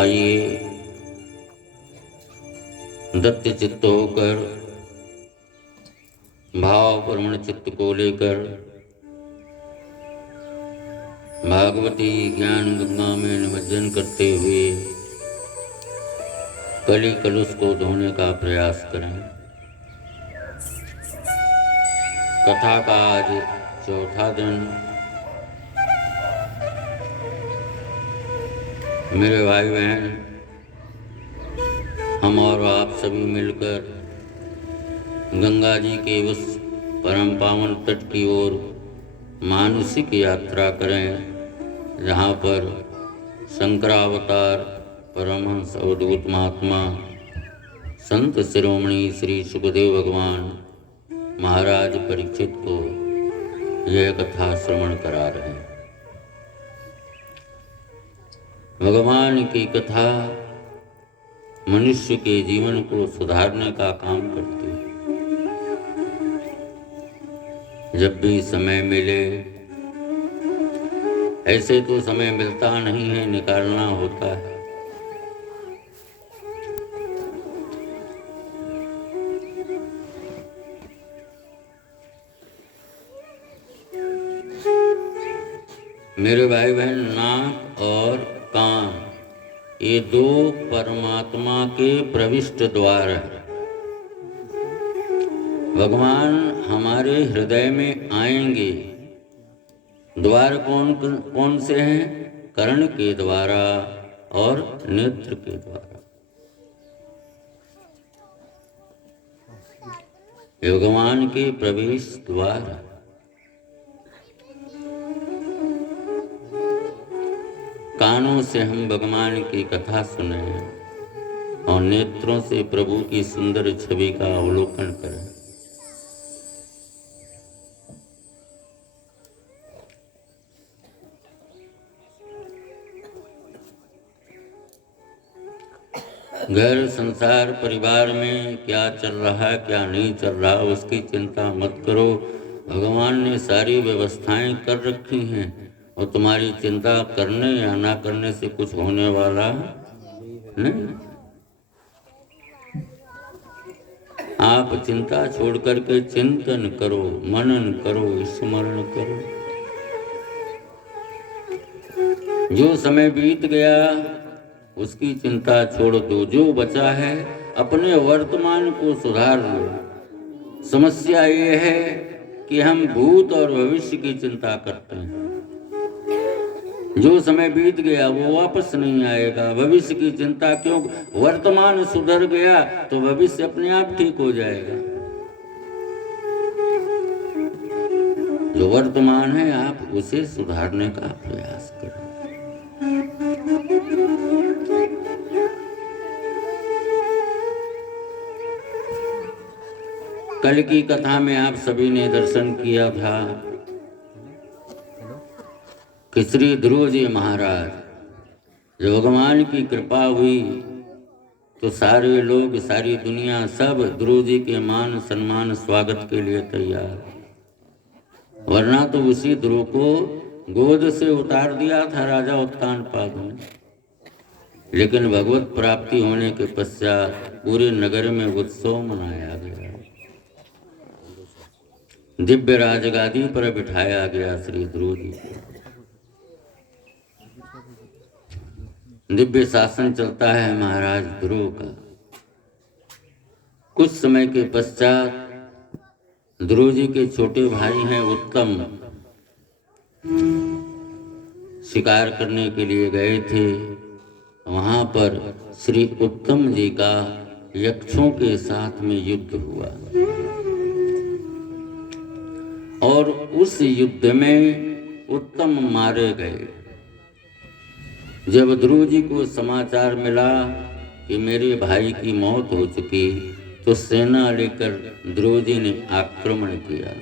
आइए दत्त चित्त होकर भाव परमण चित्त को लेकर भागवती ज्ञान गंगा में निमज्जन करते हुए कली कलुष को धोने का प्रयास करें। कथा का आज चौथा दिन। मेरे भाई बहन, हम और आप सभी मिलकर गंगा जी के उस परम पावन तट की ओर मानसिक यात्रा करें, जहाँ पर शंकरावतार परमहंस अवधूत महात्मा संत शिरोमणि श्री सुखदेव भगवान महाराज परीक्षित को यह कथा श्रवण करा रहे हैं। भगवान की कथा मनुष्य के जीवन को सुधारने का काम करती है। जब भी समय मिले, ऐसे तो समय मिलता नहीं है, निकालना होता है। मेरे भाई बहन, नाक और कान ये दो परमात्मा के प्रविष्ट द्वार हैं। भगवान हमारे हृदय में आएंगे। द्वार कौन कौन से हैं? कर्ण के द्वारा और नेत्र के द्वारा। ये भगवान के प्रवेश द्वार। कानों से हम भगवान की कथा सुने और नेत्रों से प्रभु की सुंदर छवि का अवलोकन करें। घर संसार परिवार में क्या चल रहा है, क्या नहीं चल रहा, उसकी चिंता मत करो। भगवान ने सारी व्यवस्थाएं कर रखी हैं और तुम्हारी चिंता करने या ना करने से कुछ होने वाला नहीं। आप चिंता छोड़ करके चिंतन करो, मनन करो, स्मरण करो। जो समय बीत गया उसकी चिंता छोड़ दो। जो बचा है अपने वर्तमान को सुधार लो। समस्या ये है कि हम भूत और भविष्य की चिंता करते हैं। जो समय बीत गया वो वापस नहीं आएगा। भविष्य की चिंता क्यों? वर्तमान सुधर गया तो भविष्य अपने आप ठीक हो जाएगा। जो वर्तमान है आप उसे सुधारने का प्रयास करें। कल की कथा में आप सभी ने दर्शन किया था कि श्री ध्रुव जी महाराज, जब भगवान की कृपा हुई तो सारे लोग, सारी दुनिया, सब ध्रुव जी के मान सम्मान स्वागत के लिए तैयार। वरना तो उसी ध्रुव को गोद से उतार दिया था राजा उत्तानपाद ने। लेकिन भगवत प्राप्ति होने के पश्चात पूरे नगर में उत्सव मनाया गया। दिव्य राजगादी पर बिठाया गया श्री ध्रुव जी को। दिव्य शासन चलता है महाराज ध्रुव का। कुछ समय के पश्चात ध्रुव जी के छोटे भाई हैं उत्तम, शिकार करने के लिए गए थे। वहां पर श्री उत्तम जी का यक्षों के साथ में युद्ध हुआ और उस युद्ध में उत्तम मारे गए। जब ध्रुव जी को समाचार मिला कि मेरे भाई की मौत हो चुकी, तो सेना लेकर ध्रुव जी ने आक्रमण किया।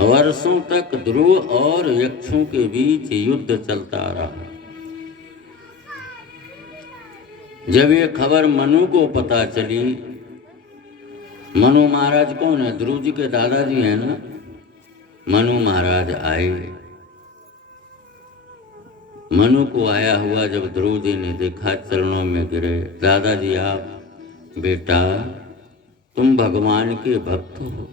वर्षों तक ध्रुव और यक्षों के बीच युद्ध चलता रहा। जब ये खबर मनु को पता चली, मनु महाराज कौन है? ध्रुव जी के दादाजी हैं ना। मनु महाराज आए। मनु को आया हुआ जब ध्रुव जी ने देखा, चरणों में गिरे। दादाजी आप बेटा तुम भगवान के भक्त हो,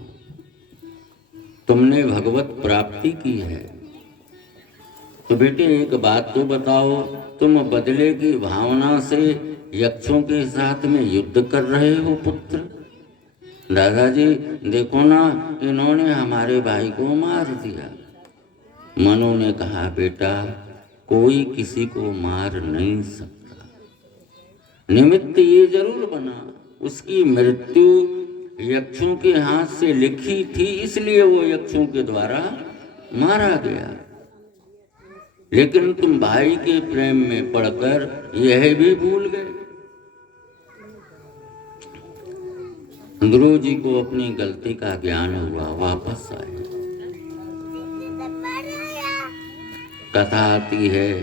तुमने भगवत प्राप्ति की है, तो बेटे एक बात तो बताओ, तुम बदले की भावना से यक्षों के साथ में युद्ध कर रहे हो पुत्र? दादाजी देखो ना, इन्होंने हमारे भाई को मार दिया। मनु ने कहा बेटा कोई किसी को मार नहीं सकता, निमित्त ये जरूर बना, उसकी मृत्यु यक्षों के हाथ से लिखी थी, इसलिए वो यक्षों के द्वारा मारा गया। लेकिन तुम भाई के प्रेम में पड़कर यह भी भूल गए। ध्रुव जी को अपनी गलती का ज्ञान हुआ, वापस आए। कथा आती है,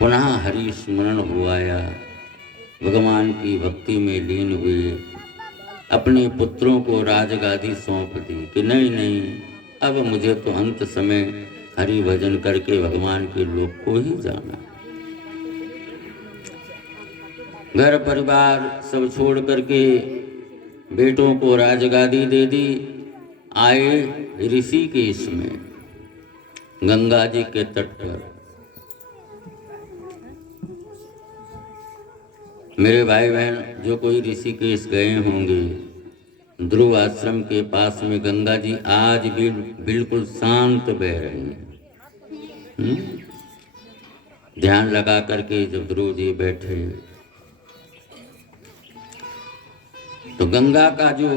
पुनः हरि स्मरण हो आया, भगवान की भक्ति में लीन हुए, अपने पुत्रों को राजगादी सौंप दी कि नहीं नहीं, अब मुझे तो अंत समय हरि भजन करके भगवान के लोक को ही जाना। घर परिवार सब छोड़ करके बेटों को राजगादी दे दी। आए ऋषिकेश में, गंगा जी के तट पर। मेरे भाई बहन जो कोई ऋषिकेश गए होंगे, ध्रुव आश्रम के पास में गंगा जी आज भी बिल्कुल शांत बह रही है। ध्यान लगा करके जब ध्रुव जी बैठे तो गंगा का जो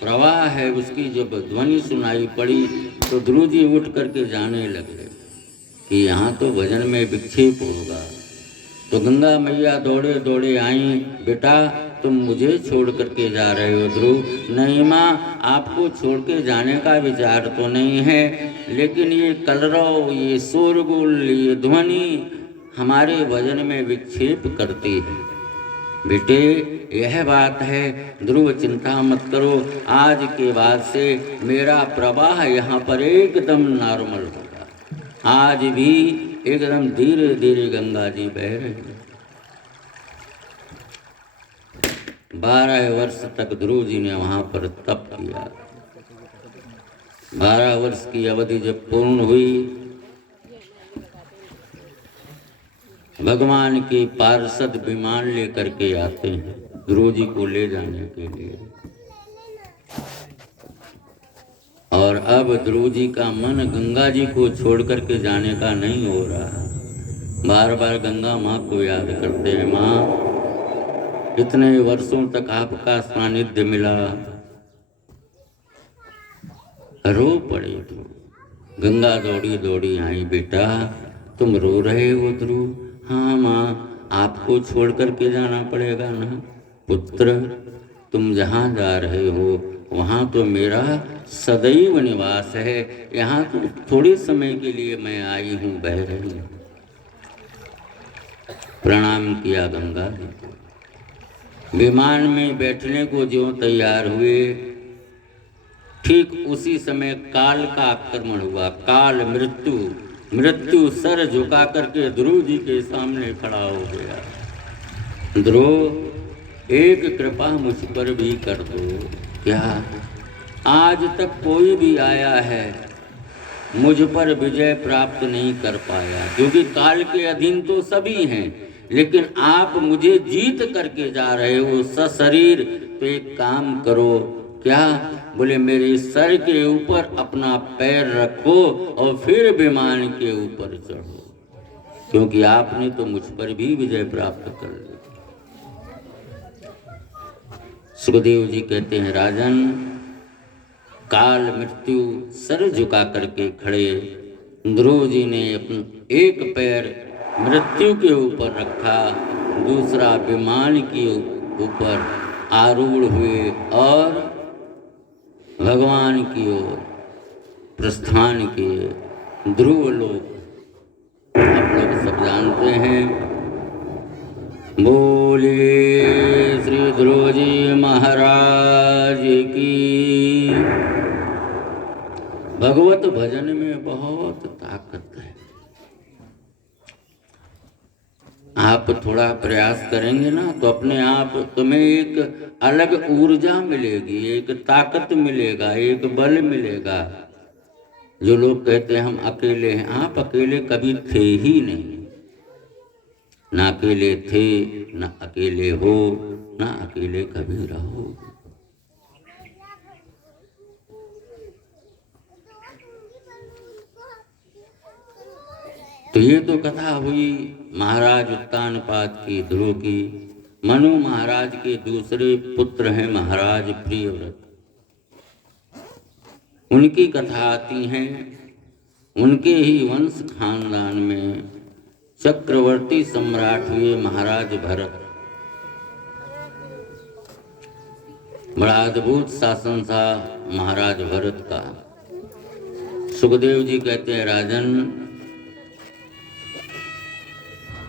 प्रवाह है उसकी जब ध्वनि सुनाई पड़ी तो ध्रुव जी उठ करके जाने लगे कि यहाँ तो भजन में विक्षेप होगा। तो गंगा मैया दौड़े दौड़े आई, बेटा तुम मुझे छोड़ करके जा रहे हो ध्रुव? नहीं माँ, आपको छोड़ के जाने का विचार तो नहीं है, लेकिन ये कलरव, ये शोरगुल, ये ध्वनि हमारे भजन में विक्षेप करती है। बेटे यह बात है, ध्रुव चिंता मत करो, आज के बाद से मेरा प्रवाह यहाँ पर एकदम नॉर्मल होगा। आज भी एकदम धीरे धीरे गंगा जी बह रही है। 12 वर्ष तक ध्रुव जी ने वहाँ पर तप किया। 12 वर्ष की अवधि जब पूर्ण हुई, भगवान के पार्षद विमान लेकर के आते हैं ध्रुव जी को ले जाने के लिए। और अब ध्रुव जी का मन गंगा जी को छोड़ करके जाने का नहीं हो रहा। बार बार गंगा माँ को याद करते हैं, माँ इतने वर्षों तक आपका सानिध्य मिला, रो पड़े ध्रुव। गंगा दौड़ी दौड़ी आई, बेटा तुम रो रहे हो ध्रुव? हाँ माँ, आपको छोड़ करके जाना पड़ेगा ना। पुत्र तुम जहाँ जा रहे हो वहाँ तो मेरा सदैव निवास है, यहाँ तो थोड़े समय के लिए मैं आई हूँ, बह रही हूँ। प्रणाम किया गंगा जी को। विमान में बैठने को जो तैयार हुए, ठीक उसी समय काल का आक्रमण हुआ। काल मृत्यु सर झुका करके ध्रुव जी के सामने खड़ा हो गया। ध्रुव एक कृपा मुझ पर भी कर दो। क्या आज तक कोई भी आया है मुझ पर विजय प्राप्त नहीं कर पाया, क्योंकि काल के अधीन तो सभी हैं, लेकिन आप मुझे जीत करके जा रहे हो सशरीर। तो एक काम करो, क्या? बोले मेरे सर के ऊपर अपना पैर रखो और फिर विमान के ऊपर चढ़ो, क्योंकि आपने तो मुझ पर भी विजय प्राप्त कर ली। सुखदेव जी कहते हैं, राजन काल मृत्यु सर झुका करके खड़े, ध्रुव जी ने अपना एक पैर मृत्यु के ऊपर रखा, दूसरा विमान के ऊपर आरूढ़ हुए और भगवान की ओर प्रस्थान किए। ध्रुव लोक आप लोग सब जानते हैं। बोलिए श्री ध्रुव जी महाराज की। भगवत भजन में बहुत ताकत है। आप थोड़ा प्रयास करेंगे ना तो अपने आप तुम्हें एक अलग ऊर्जा मिलेगी, एक ताकत मिलेगा, एक बल मिलेगा। जो लोग कहते हैं हम अकेले हैं, आप अकेले कभी थे ही नहीं। ना अकेले थे, ना अकेले हो, ना अकेले कभी रहो। तो ये तो कथा हुई महाराज उत्तानपाद की, ध्रुव की। मनु महाराज के दूसरे पुत्र हैं महाराज प्रियव्रत। उनकी कथा आती है। उनके ही वंश खानदान में चक्रवर्ती सम्राट हुए महाराज भरत। बड़ा अद्भुत शासन था महाराज भरत का। सुखदेव जी कहते हैं, राजन,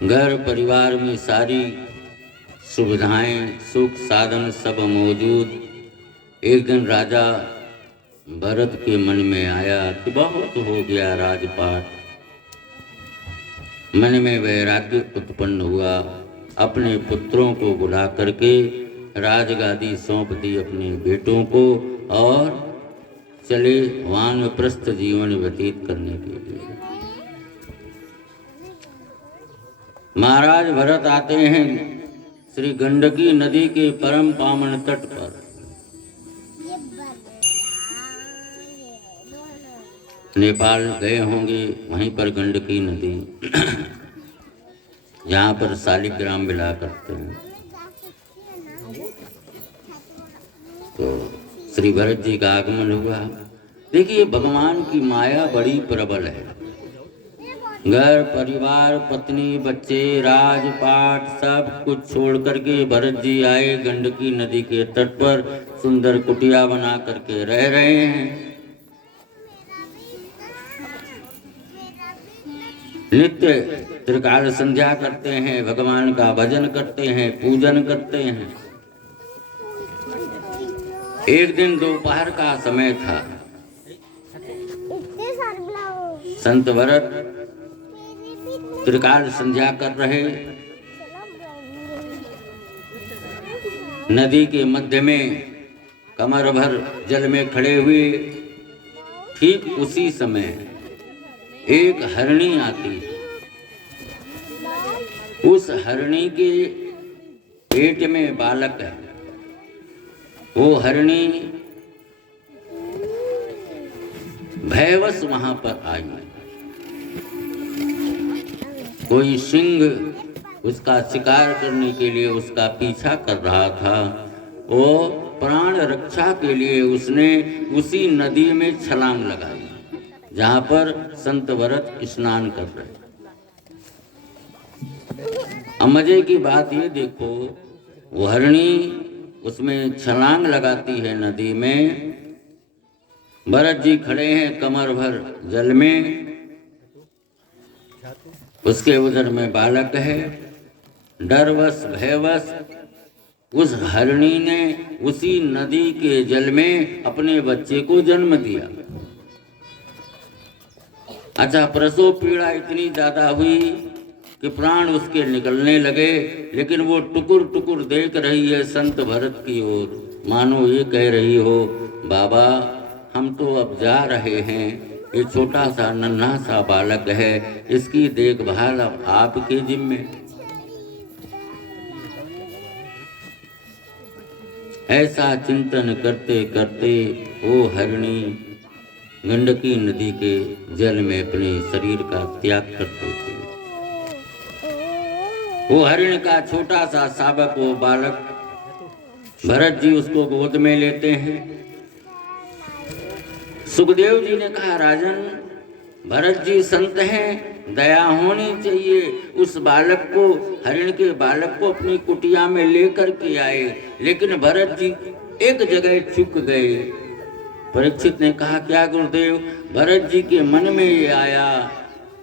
घर परिवार में सारी सुविधाएं, सुख साधन सब मौजूद। एक दिन राजा भरत के मन में आया कि बहुत हो गया राजपाट। मन में वैराग्य उत्पन्न हुआ। अपने पुत्रों को बुला करके राजगादी सौंप दी अपने बेटों को और चले वानप्रस्थ जीवन व्यतीत करने के लिए। महाराज भरत आते हैं श्री गंडकी नदी के परम पावन तट पर। नेपाल गए होंगे, वहीं पर गंडकी नदी जहाँ पर शालिग्राम मिला करते हैं। तो श्री भरत जी का आगमन हुआ। देखिए, भगवान की माया बड़ी प्रबल है। घर परिवार, पत्नी, बच्चे, राजपाट सब कुछ छोड़ करके भरत जी आए गंडकी नदी के तट पर। सुंदर कुटिया बना करके रह रहे हैं। नित्य त्रिकाल संध्या करते हैं, भगवान का भजन करते हैं, पूजन करते हैं। एक दिन दोपहर का समय था। संत भरत त्रिकाल संध्या कर रहे। नदी के मध्य में कमर भर जल में खड़े हुए। ठीक उसी समय एक हरणी आती। उस हरणी के पेट में बालक है। वो हरणी भयवश वहां पर आई। कोई सिंह उसका शिकार करने के लिए उसका पीछा कर रहा था। वो प्राण रक्षा के लिए उसने उसी नदी में छलांग लगाई जहाँ पर संत भरत स्नान कर रहे। अब मजे की बात ये देखो, वो हरणी उसमें छलांग लगाती है नदी में। भरत जी खड़े हैं कमर भर जल में। उसके उदर में बालक है। डरवश भयवश उस हरणी ने उसी नदी के जल में अपने बच्चे को जन्म दिया। अच्छा, प्रसव पीड़ा इतनी ज्यादा हुई कि प्राण उसके निकलने लगे, लेकिन वो टुकुर टुकुर देख रही है संत भरत की ओर, मानो ये कह रही हो, बाबा हम तो अब जा रहे हैं, ये छोटा सा नन्हा सा बालक है, इसकी देखभाल अब आपके जिम्मे। ऐसा चिंतन करते करते वो हरणी गंडकी नदी के जल में अपने शरीर का त्याग करते थे। वो हरिण का छोटा सा शावक, वो बालक, भरत जी उसको गोद में लेते हैं। सुखदेव जी ने कहा, राजन, भरत जी संत हैं, दया होनी चाहिए। उस बालक को, हरिण के बालक को अपनी कुटिया में लेकर के आए, लेकिन भरत जी एक जगह चुक गए। परीक्षित ने कहा, क्या गुरुदेव? भरत जी के मन में ये आया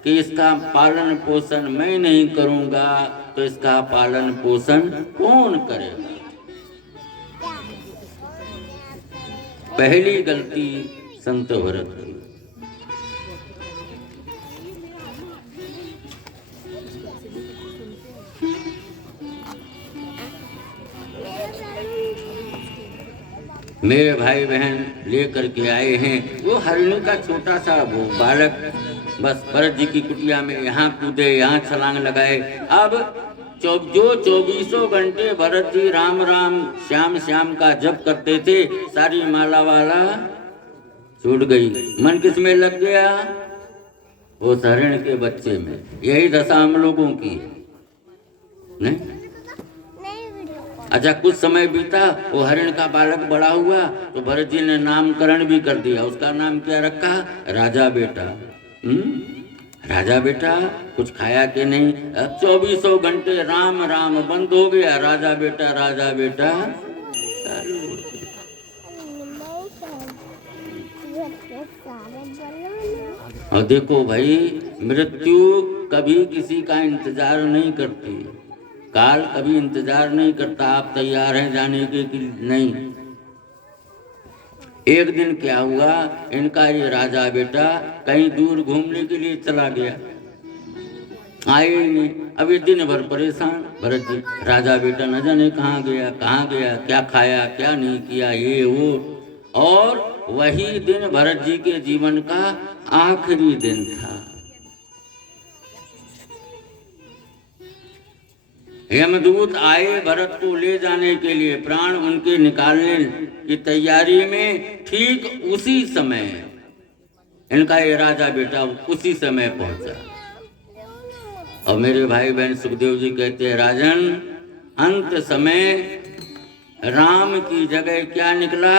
कि इसका पालन पोषण मैं नहीं करूंगा तो इसका पालन पोषण कौन करेगा? पहली गलती संत भरत की। मेरे भाई बहन लेकर के आए हैं। वो हरिणी का छोटा सा वो बालक बस भरत जी की कुटिया में यहाँ कूदे, यहाँ छलांग लगाए। अब जो 24 घंटे भरत जी राम राम श्याम श्याम का जप करते थे, सारी माला वाला छूट गई। मन किस में लग गया? वो हरिण के बच्चे में। यही दशा हम लोगों की है, नहीं? अच्छा, कुछ समय बीता, वो हरिण का बालक बड़ा हुआ तो भरत जी ने नामकरण भी कर दिया। उसका नाम क्या रखा? राजा बेटा। राजा बेटा कुछ खाया कि नहीं? अब 24 घंटे राम राम बंद हो गया, राजा बेटा राजा बेटा चालू। और देखो भाई, मृत्यु कभी किसी का इंतजार नहीं करती, काल कभी इंतजार नहीं करता। आप तैयार हैं जाने के कि नहीं? एक दिन क्या हुआ, इनका ये राजा बेटा कहीं दूर घूमने के लिए चला गया, आए ही नहीं। अब ये दिन भर परेशान, भरत जी राजा बेटा न जाने कहाँ गया, क्या खाया क्या नहीं किया, ये वो। और वही दिन भरत जी के जीवन का आखिरी दिन था। यमदूत आए भरत को ले जाने के लिए, प्राण उनके निकालने की तैयारी में। ठीक उसी समय इनका ये राजा बेटा उसी समय पहुंचा। और मेरे भाई बहन सुखदेव जी कहते हैं, राजन अंत समय राम की जगह क्या निकला?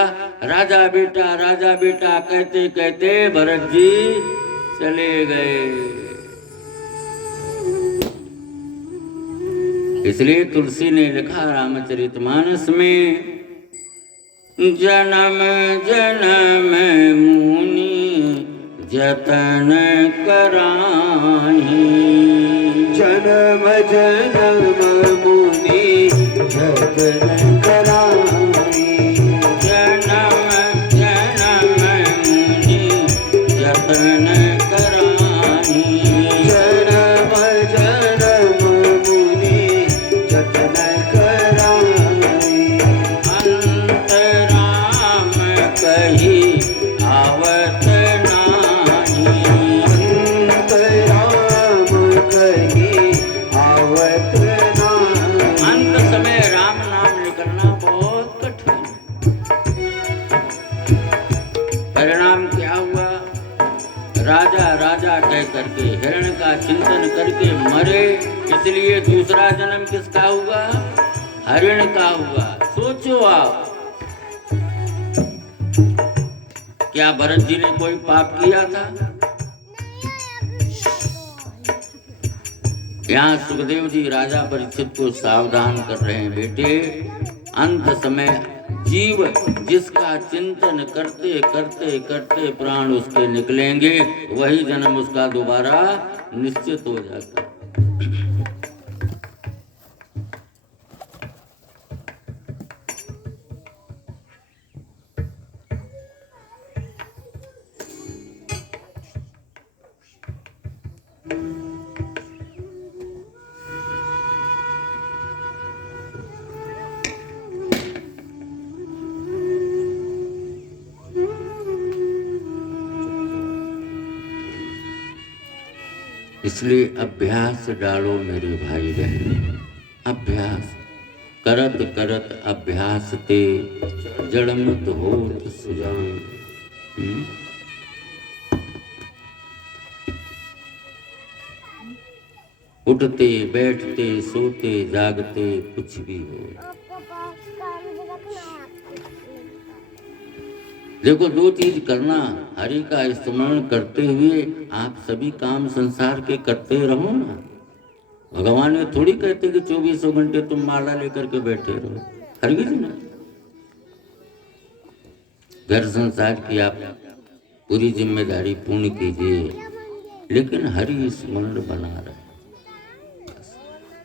राजा बेटा कहते कहते भरत जी चले गए। इसलिए तुलसी ने लिखा रामचरितमानस में, जन्म जन्म मुनि जतन कराही, जन्म जन्म मुनि जतन कराही, जन्म जन्म मुनि जतन कराही, जन्म जन्म मुनि जतन कराही। अंत राम कही आवत नाही, अंत राम कही आवत नाही। अंत समय राम नाम निकलना बहुत कठिन। परिणाम क्या हुआ? राजा राजा कह करके हिरण का चिंतन करके मरे। इसलिए दूसरा जन्म किसका हुआ? हरिण का हुआ। सोचो आप, क्या भरत जी ने कोई पाप किया था? यहाँ सुखदेव जी राजा परीक्षित को सावधान कर रहे हैं, बेटे अंत समय जीव जिसका चिंतन करते करते करते प्राण उसके निकलेंगे, वही जन्म उसका दोबारा निश्चित हो जाता है। इसलिए अभ्यास डालो मेरे भाई बहन, अभ्यास करत करत अभ्यास ते जड़मत होत सुजान। उठते बैठते सोते जागते कुछ भी हो। देखो, दो चीज करना, हरि का स्मरण करते हुए आप सभी काम संसार के करते रहो ना। भगवान ने थोड़ी कहते कि 24 घंटे तुम माला लेकर के बैठे रहो, हरगिज ना। घर संसार की आप पूरी जिम्मेदारी पूर्ण कीजिए, लेकिन हरि स्मरण बना रहे।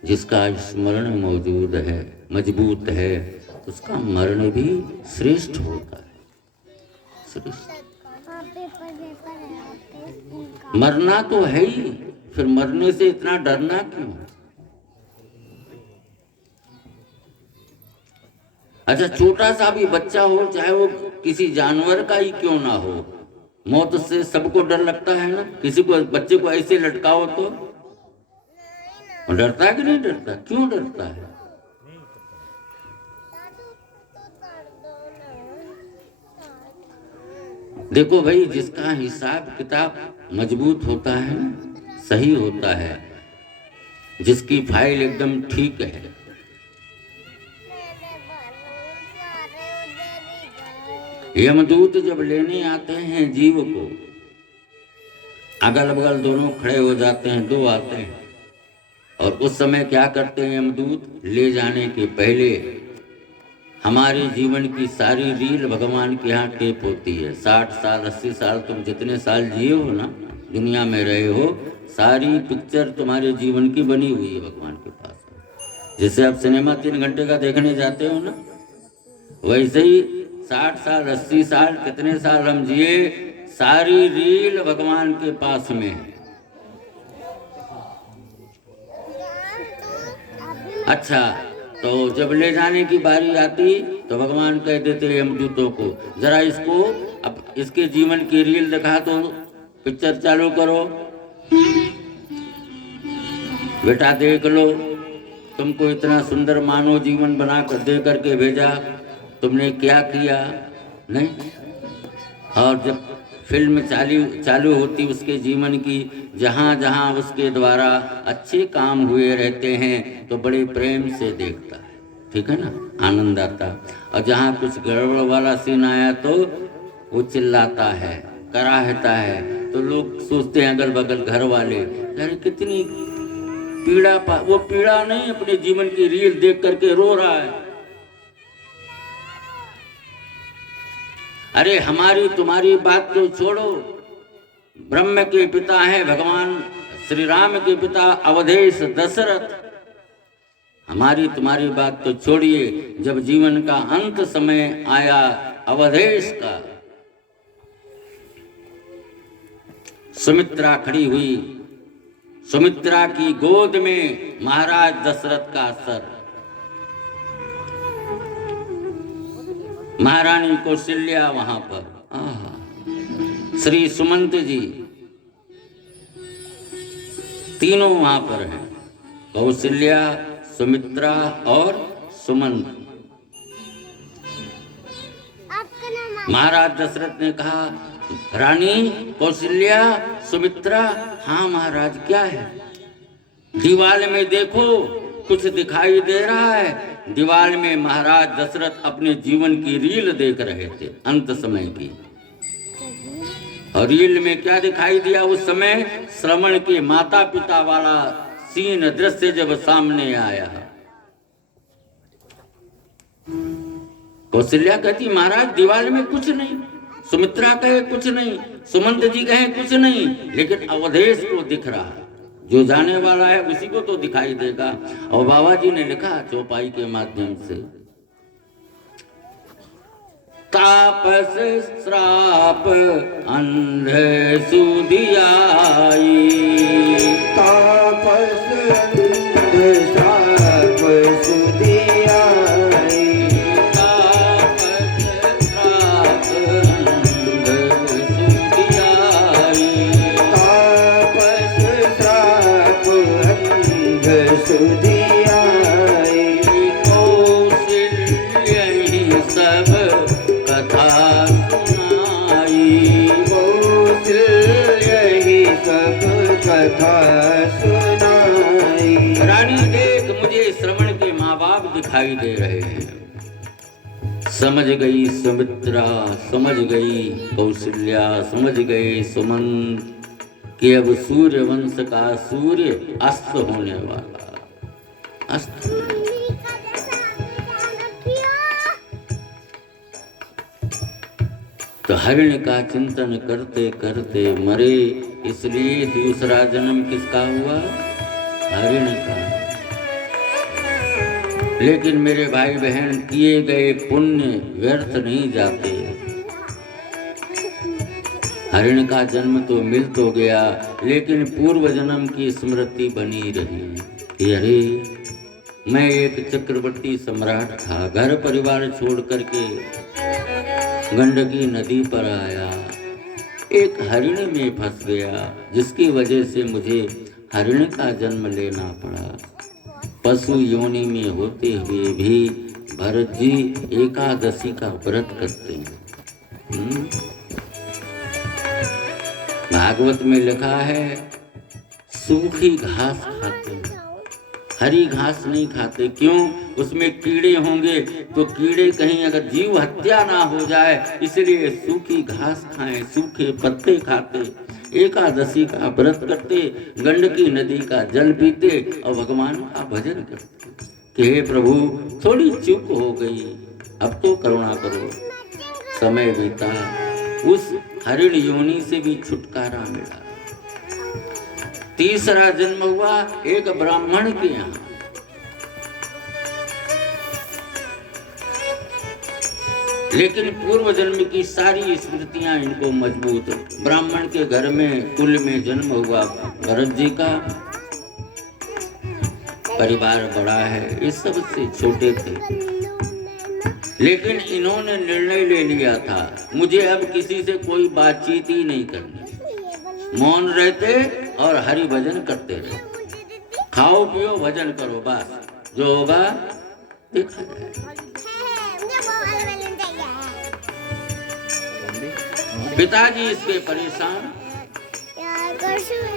जिसका स्मरण मौजूद है, मजबूत है, उसका मरण भी श्रेष्ठ होता है। मरना तो है ही, फिर मरने से इतना डरना क्यों? अच्छा, छोटा सा भी बच्चा हो, चाहे वो किसी जानवर का ही क्यों ना हो, मौत से सबको डर लगता है ना। किसी को बच्चे को ऐसे लटकाओ तो डरता है कि नहीं डरता? क्यों डरता है? देखो भाई, जिसका हिसाब किताब मजबूत होता है, सही होता है, जिसकी फाइल एकदम ठीक है, यमदूत जब लेने आते हैं जीव को, अगल बगल दोनों खड़े हो जाते हैं, दो आते हैं, और उस समय क्या करते हैं यमदूत? ले जाने के पहले हमारे जीवन की सारी रील भगवान के यहाँ टेप होती है। 60 साल 80 साल तुम जितने साल जिए हो ना, दुनिया में रहे हो, सारी पिक्चर तुम्हारे जीवन की बनी हुई है भगवान के पास। जैसे आप सिनेमा 3 घंटे का देखने जाते हो ना, वैसे ही 60 साल 80 साल कितने साल हम जिए, सारी रील भगवान के पास में है। अच्छा, तो जब ले जाने की बारी आती तो भगवान कह देते यमदूतों को, जरा इसको, अब इसके जीवन की रील दिखा तो पिक्चर चालू करो, बेटा देख लो, तुमको इतना सुंदर मानव जीवन बना कर दे करके भेजा, तुमने क्या किया? नहीं। और जब फिल्म चालू होती उसके जीवन की, जहाँ जहाँ उसके द्वारा अच्छे काम हुए रहते हैं तो बड़े प्रेम से देखता है, ठीक है ना, आनंद आता। और जहाँ कुछ गड़बड़ वाला सीन आया तो वो चिल्लाता है, कराहता है, तो लोग सोचते हैं अगल बगल घर वाले, यार कितनी पीड़ा वो पीड़ा नहीं, अपने जीवन की रील देख करके रो रहा है। अरे हमारी तुम्हारी बात तो छोड़ो, ब्रह्म के पिता हैं भगवान श्री राम के पिता अवधेश दशरथ, हमारी तुम्हारी बात तो छोड़िए, जब जीवन का अंत समय आया अवधेश का, सुमित्रा खड़ी हुई, सुमित्रा की गोद में महाराज दशरथ का सर, महारानी कौशल्या वहां पर, श्री सुमंत जी, तीनों वहां पर हैं, कौशल्या, सुमित्रा और सुमंत। महाराज दशरथ ने कहा, रानी कौशल्या, सुमित्रा, हाँ महाराज क्या है? दीवार में देखो, कुछ दिखाई दे रहा है। दीवार में महाराज दशरथ अपने जीवन की रील देख रहे थे, अंत समय की। और रील में क्या दिखाई दिया उस समय? श्रवण के माता पिता वाला सीन दृश्य जब सामने आया, कौशल्या कहती, महाराज दीवार में कुछ नहीं, सुमित्रा कहे कुछ नहीं, सुमंत जी कहे कुछ नहीं, लेकिन अवधेश को दिख रहा है। जो जाने वाला है उसी को तो दिखाई देगा। और बाबा जी ने लिखा चौपाई के माध्यम से, तापस श्राप अंध सुधियाई, तापस अंध श्राप सुधियाई, तापस श्राप अंध सुधियाई, तापस श्राप अंध सुधियाई, कौशल्या ही सब कथा सुनाई, कौशल्या ही सब कथा सुनाई। रानी देख, मुझे श्रवण के माँ बाप दिखाई दे रहे हैं। समझ गई सुमित्रा, समझ गई कौशल्या, समझ गए सुमंत कि अब सूर्य वंश का सूर्य अस्त होने वाला, अस्त। तो हरिण का चिंतन करते करते मरे, इसलिए दूसरा जन्म किसका हुआ? हरिण का। लेकिन मेरे भाई बहन, किए गए पुण्य व्यर्थ नहीं जाते। हरिण का जन्म तो मिल तो गया, लेकिन पूर्व जन्म की स्मृति बनी रही कि अरे मैं एक चक्रवर्ती सम्राट था, घर परिवार छोड़ करके गंडकी नदी पर आया, एक हरिण में फंस गया, जिसकी वजह से मुझे हरिण का जन्म लेना पड़ा। पशु योनि में होते हुए भी भरत जी एकादशी का व्रत करते हैं। भागवत में लिखा है सूखी घास खाते हैं, हरी घास नहीं खाते। क्यों? उसमें कीड़े होंगे, तो कीड़े कहीं अगर जीव हत्या ना हो जाए, इसलिए सूखी घास खाएं, सूखे पत्ते खाते, एकादशी का व्रत करते, गंडकी नदी का जल पीते और भगवान का भजन करते कि हे प्रभु थोड़ी चूक हो गई, अब तो करुणा करो। समय बीता, उस हरिण योनि से भी छुटकारा मिला। तीसरा जन्म हुआ एक ब्राह्मण के यहाँ। लेकिन पूर्व जन्म की सारी स्मृतियां इनको मजबूत। ब्राह्मण के घर में कुल में जन्म हुआ भरत जी का। परिवार बड़ा है, ये सबसे छोटे थे, लेकिन इन्होंने निर्णय ले लिया था मुझे अब किसी से कोई बातचीत ही नहीं करनी। मौन रहते और हरि भजन करते रहे, खाओ पियो भजन करो, बस जो होगा देखा जाए। पिताजी इसके परेशान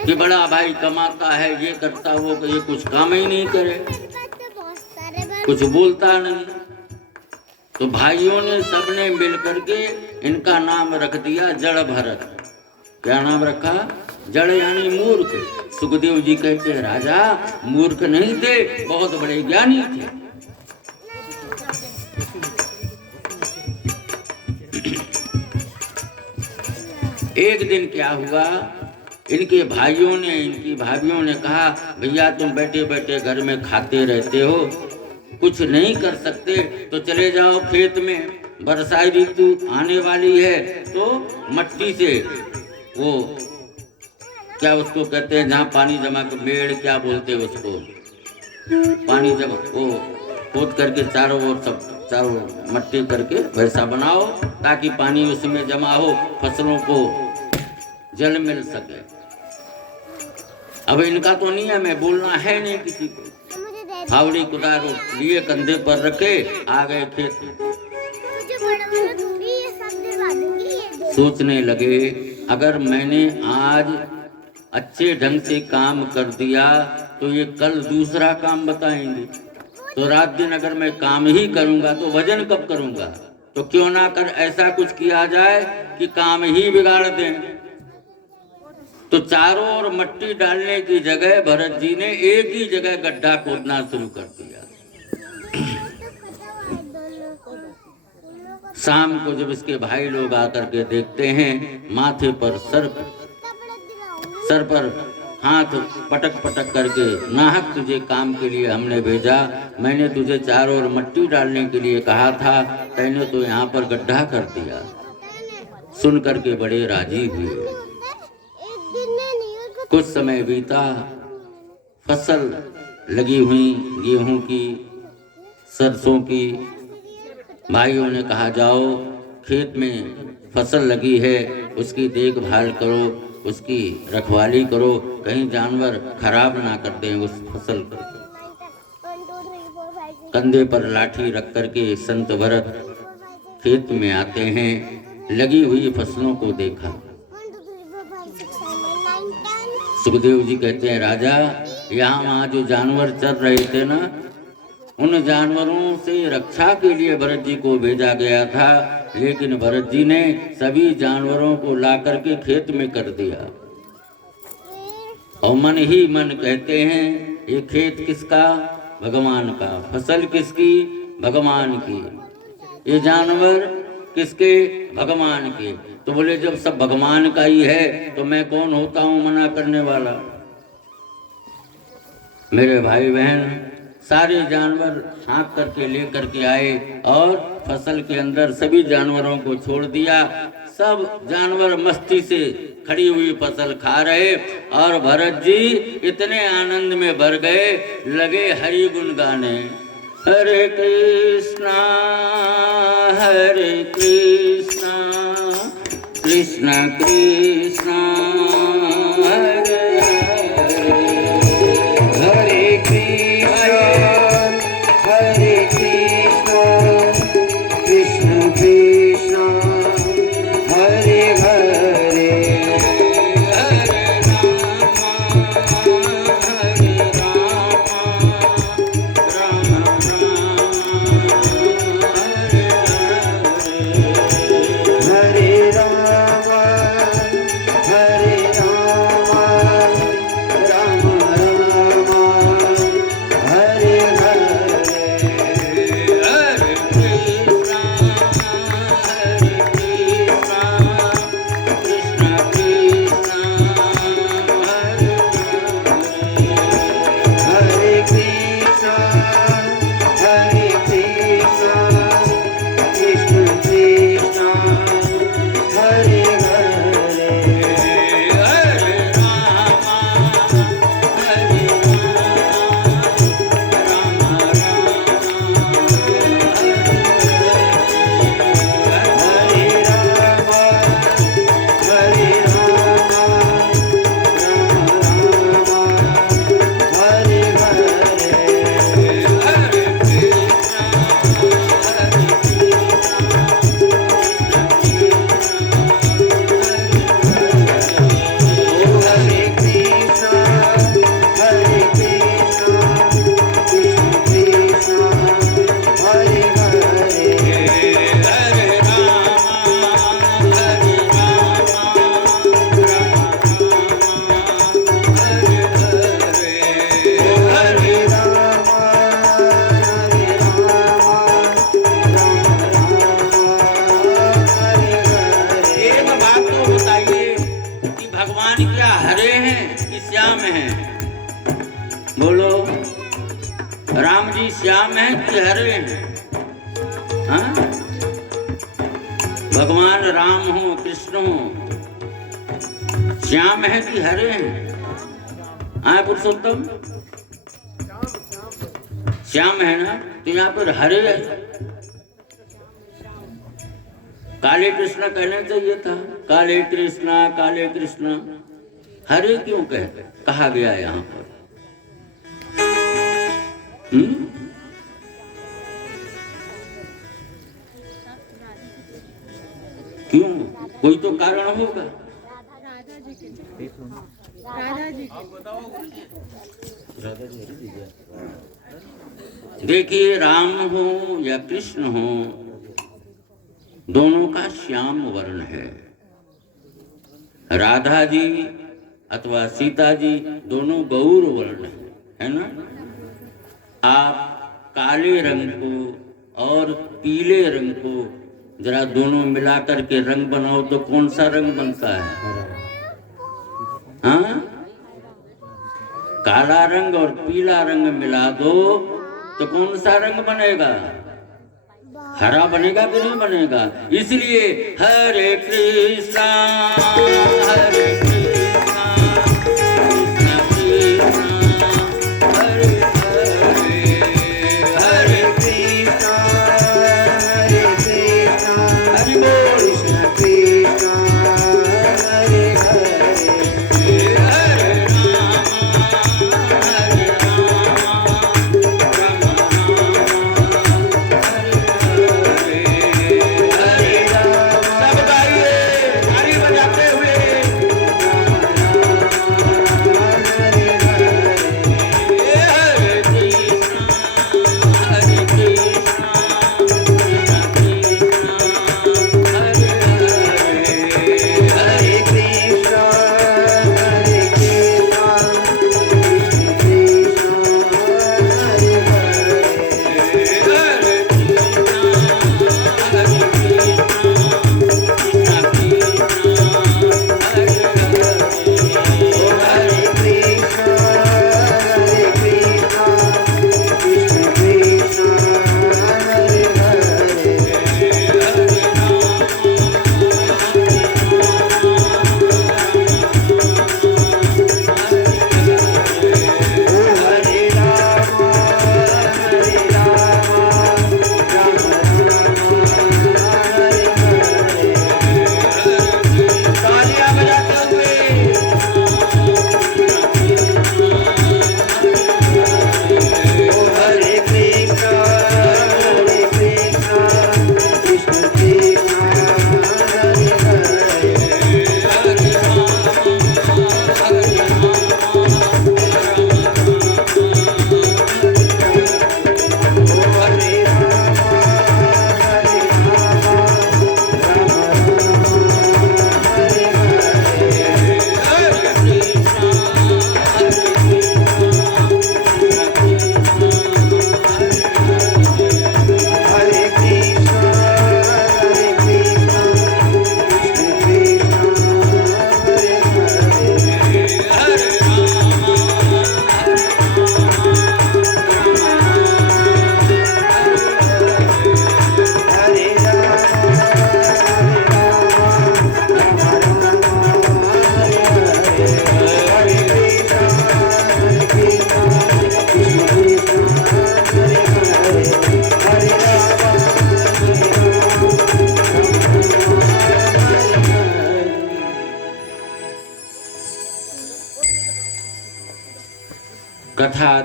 कि बड़ा भाई कमाता है, ये करता, वो ये कुछ काम ही नहीं करे, कुछ बोलता नहीं। तो भाइयों ने सबने मिलकर के इनका नाम रख दिया जड़ भरत। क्या नाम रखा? जड़ यानी मूर्ख। सुखदेव जी कहते राजा मूर्ख नहीं थे, बहुत बड़े ज्ञानी थे। एक दिन क्या हुआ, इनके भाइयों ने, इनकी भाभियों ने कहा भैया तुम बैठे बैठे घर में खाते रहते हो, कुछ नहीं कर सकते तो चले जाओ खेत में, बरसाई ऋतु आने वाली है, तो मट्टी से वो क्या उसको कहते हैं जहाँ पानी जमा कर, मेड़ क्या बोलते हैं उसको, पानी जब वो खोद करके चारों ओर सब चारों मट्टी करके वैसा बनाओ ताकि पानी उसमें जमा हो, फसलों को जल मिल सके। अब इनका तो नियम है, बोलना है नहीं किसी को। फावड़ी कुदार लिए कंधे पर रखे आ गए खेत में। सोचने लगे अगर मैंने आज अच्छे ढंग से काम कर दिया तो ये कल दूसरा काम बताएंगे, तो रात दिन अगर मैं काम ही करूंगा तो भजन कब करूंगा? तो क्यों ना कर ऐसा कुछ किया जाए कि काम ही बिगाड़ दें। तो चारों ओर मट्टी डालने की जगह भरत जी ने एक ही जगह गड्ढा खोदना शुरू कर दिया। शाम को जब इसके भाई लोग आकर के देखते हैं, माथे पर सर पर हाथ पटक पटक करके, नाहक तुझे काम के लिए हमने भेजा, मैंने तुझे चारों ओर मट्टी डालने के लिए कहा था, तैने तो यहाँ पर गड्ढा कर दिया। सुन करके बड़े राजी हुए। कुछ समय बीता, फसल लगी हुई गेहूं की, सरसों की। भाइयों ने कहा जाओ खेत में फसल लगी है, उसकी देखभाल करो, उसकी रखवाली करो, कहीं जानवर खराब ना कर दें उस फसल को। कंधे पर लाठी रख करके संत भरत खेत में आते हैं। लगी हुई फसलों को देखा। सुखदेव जी कहते हैं राजा यहाँ वहाँ जो जानवर चर रहे थे ना, उन जानवरों से रक्षा के लिए भरत जी को भेजा गया था, लेकिन भरत जी ने सभी जानवरों को ला करके खेत में कर दिया। और मन ही मन कहते हैं ये खेत किसका? भगवान का। फसल किसकी? भगवान की। ये जानवर किसके? भगवान के। तो बोले जब सब भगवान का ही है तो मैं कौन होता हूँ मना करने वाला? मेरे भाई बहन सारे जानवर हाँक करके ले करके आए और फसल के अंदर सभी जानवरों को छोड़ दिया। सब जानवर मस्ती से खड़ी हुई फसल खा रहे और भरत जी इतने आनंद में भर गए, लगे हरि गुण गाने। हरे कृष्णा कृष्ण कृष्ण हरे हरे, हरे कृष्ण कृष्ण कृष्ण हरे हरे, हरे राम हरे राम, राम राम हरे हरे, हरे राम हरे राम, राम राम हरे हरे, हरे कृष्ण कृष्ण कृष्ण हरे हरे, हरे राम हरे एक बात तो बताइए कि भगवान क्या हरे हैं कि श्याम हैं? बोलो, राम जी श्याम हैं कि हरे हैं? हाँ? भगवान राम हो, कृष्ण हो, श्याम है कि हरे हैं? हाँ पुरुषोत्तम, श्याम है ना? तो यहाँ पर हरे है। काले कृष्ण कहना चाहिए था, काले कृष्ण, हरे क्यों कहा गया यहाँ पर? क्यों? कोई तो कारण होगा। देखिए, राम हो या कृष्ण हो, दोनों का श्याम वर्ण है। राधा जी अथवा सीता जी दोनों गौर वर्ण है ना? आप काले रंग को और पीले रंग को जरा दोनों मिलाकर के रंग बनाओ तो कौन सा रंग बनता है? हाँ? काला रंग और पीला रंग मिला दो तो कौन सा रंग बनेगा? हरा बनेगा कि नहीं बनेगा? इसलिए हरे कृष्णा हरे कृष्णा कृष्णा कृष्णा हरे हरे, हरे कृष्णा हरि बोल, कृष्ण कृष्ण हरे हरे, हरे राम हरे राम, राम राम हरे हरे। सब गाइए ताली बजाते हुए।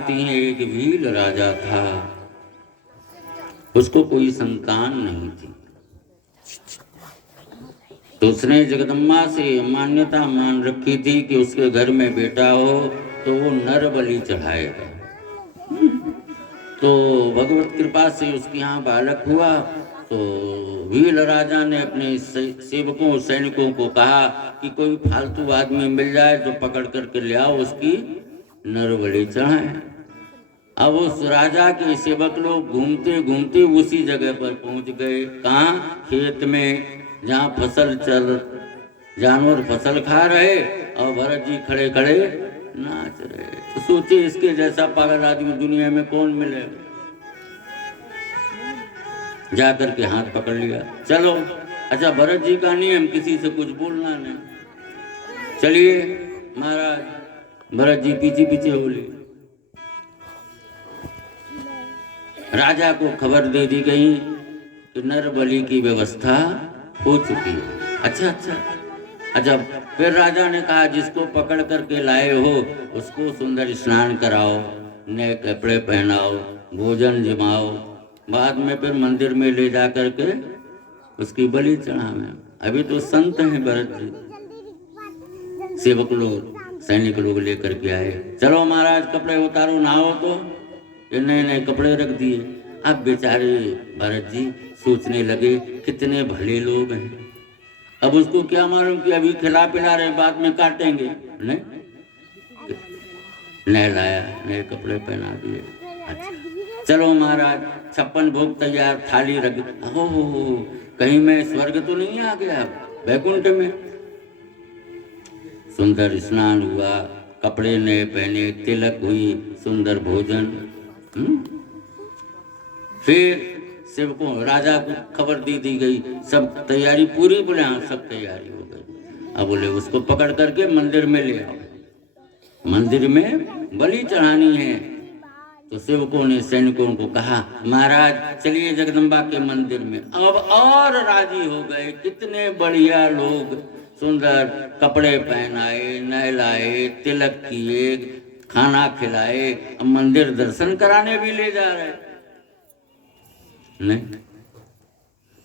बताती हैं एक भील राजा था, उसको कोई संतान नहीं थी, तो उसने जगदम्बा से मान्यता मान रखी थी कि उसके घर में बेटा हो तो वो नर बलि चढ़ाएगा। तो भगवत कृपा से उसके यहाँ बालक हुआ। तो भील राजा ने अपने सेवकों सैनिकों को कहा कि कोई फालतू आदमी मिल जाए तो पकड़ करके ले आओ, उसकी नर बलि चढ़ाएं। अब उस राजा के सेवक लोग घूमते घूमते उसी जगह पर पहुंच गए। कहाँ? खेत में, जहाँ फसल चल, जानवर फसल खा रहे और भरत जी खड़े खड़े नाच रहे। तो सोचे इसके जैसा पागल आदमी दुनिया में कौन मिलेगा। जाकर के हाथ पकड़ लिया, चलो। अच्छा, भरत जी का नियम किसी से कुछ बोलना नहीं। चलिए महाराज। भरत जी पीछे पीछे हो लिए। राजा को खबर दे दी गई कि नर बलि की व्यवस्था हो चुकी है। अच्छा अच्छा अच्छा। फिर राजा ने कहा जिसको पकड़ करके लाए हो उसको सुंदर स्नान कराओ, नए कपड़े पहनाओ, भोजन जमाओ, बाद में फिर मंदिर में ले जा करके उसकी बलि चढ़ावे। अभी तो संत हैं भरत जी। सेवक लोग सैनिक लोग लेकर के आए, चलो महाराज कपड़े उतारो, नहाओ। तो ये नए नए कपड़े रख दिए। अब बेचारे भरत जी सोचने लगे कितने भले लोग हैं। अब उसको क्या मालूम कि अभी खिला पिला रहे, बाद में काटेंगे। नहीं, नहलाया, नए कपड़े पहना दिए। अच्छा, चलो महाराज 56 भोग तैयार, थाली रख। हो कहीं मैं स्वर्ग तो नहीं आ गया वैकुंठ में। सुंदर स्नान हुआ, कपड़े नए पहने, तिलक हुई, सुंदर भोजन। फिर सेवकों राजा को खबर दी गई, सब तैयारी पूरी। बोले हाँ सब तैयारी हो गई। अब बोले उसको पकड़ करके मंदिर में ले आओ, मंदिर में बलि चढ़ानी है। तो सेवकों ने सैनिकों को कहा महाराज चलिए जगदम्बा के मंदिर में। अब और राजी हो गए। कितने बढ़िया लोग, सुंदर कपड़े पहनाए, नहलाए, तिलक किए, खाना खिलाए, अब मंदिर दर्शन कराने भी ले जा रहे। नहीं,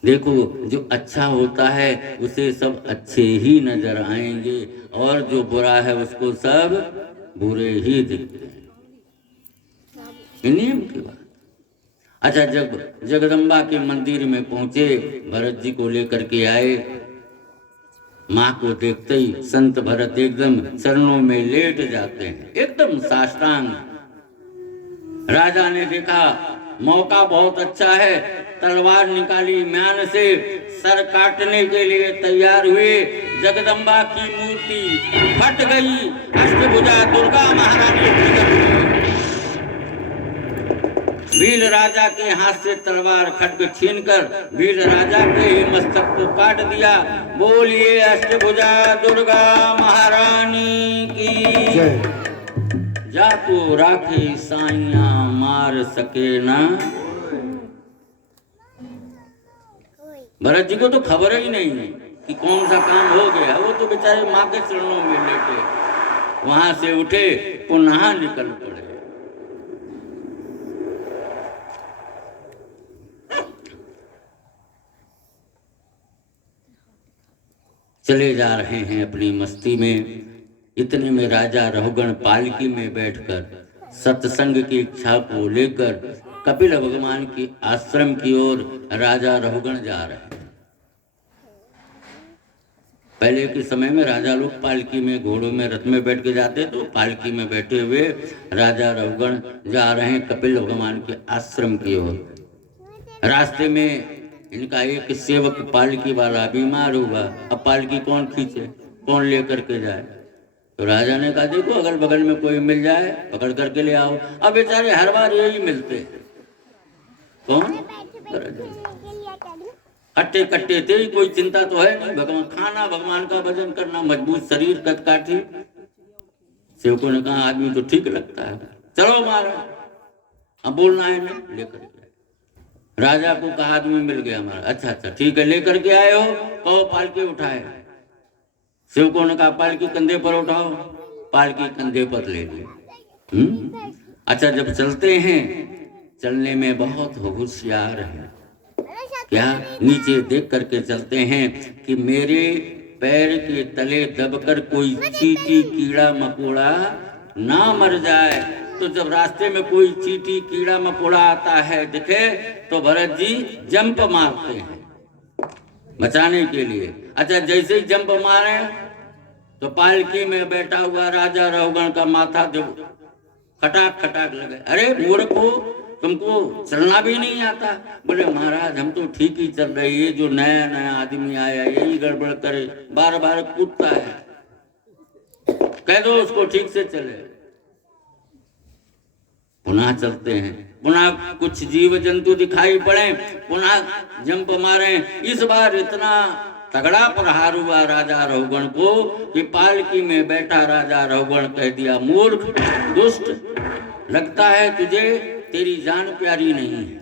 देखो जो अच्छा होता है उसे सब अच्छे ही नजर आएंगे और जो बुरा है उसको सब बुरे ही दिखते हैं। नियम की बात। अच्छा, जब जगदम्बा के मंदिर में पहुंचे, भरत जी को लेकर के आए। माँ को देखते ही संत भरत एकदम चरणों में लेट जाते हैं, एकदम साष्टांग। राजा ने देखा मौका बहुत अच्छा है, तलवार निकाली, म्यान से सर काटने के लिए तैयार हुए। जगदम्बा की मूर्ति फट गई, अष्टभुजा दुर्गा महारानी भील राजा के हाथ से तलवार खड्ग छीनकर भील राजा के ही मस्तक को काट दिया। बोलिए अष्टभुजा दुर्गा महारानी की जय। जाको राखे साइया मार सके ना। भरत जी को तो खबर ही नहीं है कि कौन सा काम हो गया। वो तो बेचारे माँ के चरणों में लेटे, वहां से उठे, पुनः निकल पड़े। चले जा रहे हैं अपनी मस्ती में। इतने में राजा रहुगण पालकी में बैठकर सत्संग की इच्छा को लेकर कपिल भगवान के आश्रम की ओर राजा रहुगण जा रहे हैं। पहले के समय में राजा लोग पालकी में, घोड़ों में, रथ में बैठ के जाते, तो पालकी में बैठे हुए राजा रहुगण जा रहे हैं कपिल भगवान के आश्रम की ओर। रास्ते में इनका एक सेवक पालकी वाला बीमार हुआ। अब पालकी कौन खींचे, कौन लेकर के जाए। तो राजा ने कहा देखो अगल बगल में कोई मिल जाए पकड़ करके ले आओ। अब बेचारे हर बार यही मिलते हैं। कौन? हट्टे कट्टे थे, कोई चिंता तो है नहीं। भगवान खाना, भगवान का भजन करना, मजबूत शरीर, कदकाठी। सेवकों ने कहा आदमी तो ठीक लगता है, चलो महाराज। अब बोलना है नहीं, लेकर राजा को कहा आदमी मिल गया हमारा। अच्छा अच्छा ठीक है, लेकर के आए हो, कहो पालकी उठाए। सेवकों ने कहा पालकी कंधे पर उठाओ। पालकी कंधे पर ले ली। अच्छा, जब चलते हैं, चलने में बहुत होशियार है। क्या? नीचे देख करके चलते हैं कि मेरे पैर के तले दबकर कोई चींटी कीड़ा मकोड़ा ना मर जाए। तो जब रास्ते में कोई चींटी कीड़ा मकोड़ा आता है दिखे तो भरत जी जंप मारते हैं बचाने के लिए। अच्छा, जैसे ही जंप मारे तो पालकी में बैठा हुआ राजा रहुगण का माथा जो खटाक खटाक लगे। अरे मूर्खो, तुमको चलना भी नहीं आता? बोले महाराज हम तो ठीक ही चल रहे, ये जो नया नया आदमी आया यही गड़बड़ करे, बार बार कूदता है, कह दो उसको ठीक से चले। पुनः चलते हैं, पुनः कुछ जीव जंतु दिखाई पड़े, पुनः जंप मारे। इस बार इतना तगड़ा प्रहार हुआ राजा रहुगण को कि पालकी में बैठा राजा रहुगण कह दिया, मूर्ख दुष्ट, लगता है तुझे तेरी जान प्यारी नहीं है,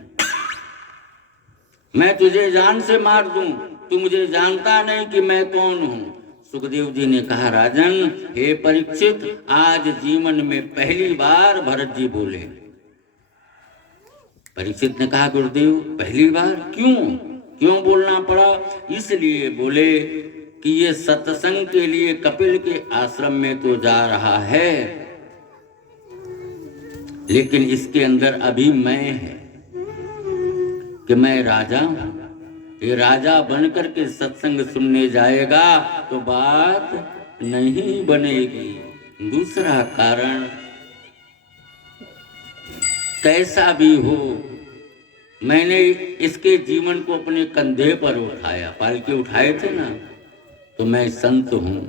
मैं तुझे जान से मार दूं, तू मुझे जानता नहीं कि मैं कौन हूं। सुखदेव जी ने कहा, राजन हे परीक्षित, आज जीवन में पहली बार भरत जी बोले। परीक्षित ने कहा, गुरुदेव पहली बार क्यों बोलना पड़ा? इसलिए बोले कि ये सत्संग के लिए कपिल के आश्रम में तो जा रहा है, लेकिन इसके अंदर अभी मैं है कि मैं राजा हूं। ये राजा बनकर के सत्संग सुनने जाएगा तो बात नहीं बनेगी। दूसरा कारण, कैसा भी हो, मैंने इसके जीवन को अपने कंधे पर उठाया, पालकी उठाए थे ना, तो मैं संत हूं।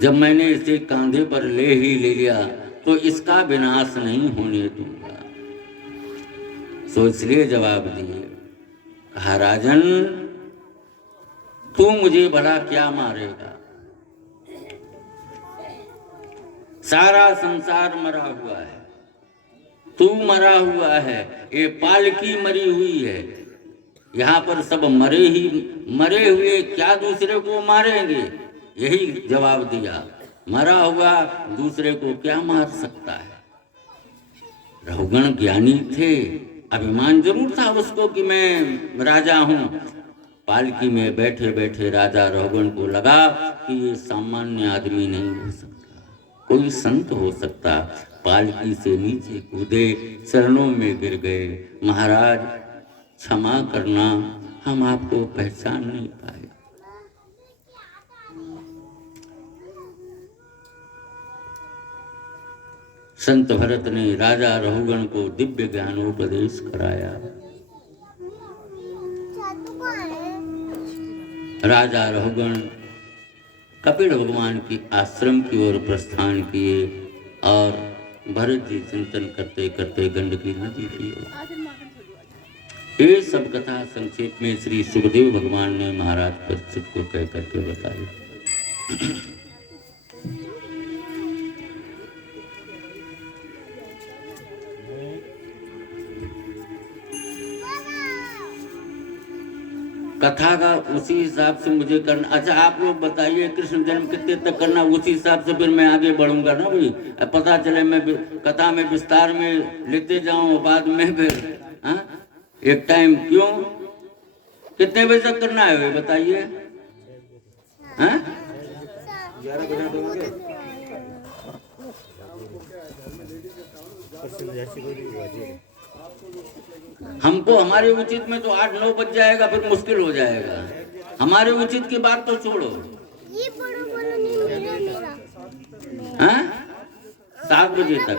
जब मैंने इसे कंधे पर ले ही ले लिया तो इसका विनाश नहीं होने दूंगा। सो इसलिए जवाब दिए, कहा राजन तू मुझे भला क्या मारेगा? सारा संसार मरा हुआ है, तू मरा हुआ है, ये पालकी मरी हुई है, यहाँ पर सब मरे हुए क्या दूसरे को मारेंगे? यही जवाब दिया, मरा हुआ दूसरे को क्या मार सकता है? रहुगण ज्ञानी थे, अभिमान जरूर था उसको कि मैं राजा हूं। पालकी में बैठे बैठे राजा रहुगण को लगा कि ये सामान्य आदमी नहीं हो सकता, कोई संत हो सकता। पालकी से नीचे कूदे, चरणों में गिर गए, महाराज क्षमा करना, हम आपको पहचान नहीं पाए। संत भरत ने राजा रहुगण को दिव्य ज्ञानोपदेश कराया। राजा रहुगण कपिल भगवान की आश्रम की ओर प्रस्थान किए और भरत जी चिंतन करते करते गंडकी नदी की ओर। ये सब कथा संक्षेप में श्री सुखदेव भगवान ने महाराज परीक्षित को कह करके बताई। कथा का उसी हिसाब से मुझे करना। अच्छा आप लोग बताइए कृष्ण जन्म कितने तक करना, उसी हिसाब से फिर मैं आगे बढ़ूंगा ना भाई। पता चले मैं कथा में विस्तार में लेते जाऊं, बाद में फिर एक टाइम क्यों, कितने बजे तक करना है भाई बताइए? 11 बजे हमको हमारे उचित में तो 8-9 बज जाएगा, फिर मुश्किल हो जाएगा। हमारे उचित की बात तो छोड़ो। ये 7 बजे तक।